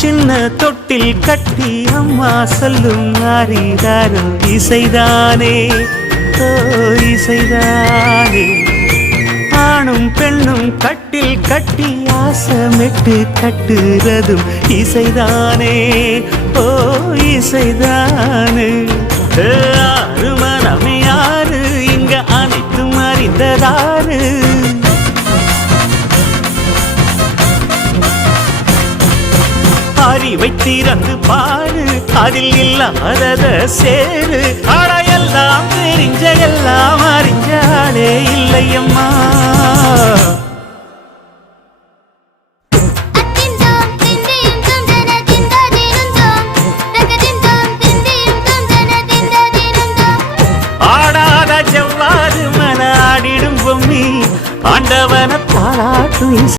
சின்ன தொட்டில் கட்டி அம்மா சொல்லும் ஆரிதாரோ இசைதானே, ஓ இசைதானே. ஆணும் பெண்ணும் கட்டில் கட்டி ஆசமிட்டு கட்டுறதும் இசைதானே, ஓ இசைதானே. ஆறு மனமே யாரு இங்க அனைத்தும் அறிந்ததாரு. அறிவை திறந்து பாரு, அதில் இல்லாதத சேரு. அடையெல்லாம் தெரிஞ்ச எல்லாம் அறிஞ்சாலே இல்லையம்மா. ஆடாத செவ்வாது மன ஆடிடும் பொம்மி ஆண்டவன பாராட்டும்.